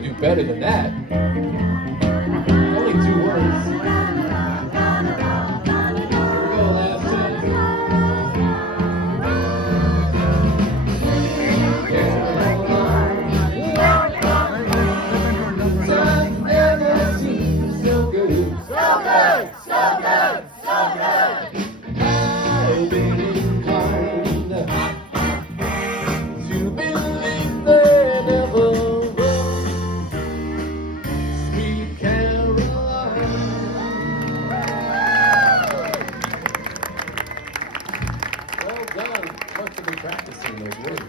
can do better than that. Only 2 words. Here we go, last chance. Time never seems so good. So good, so good, so good. I've been inclined to believe there never was sweet Caroline. Well done. Much of the practicing those words.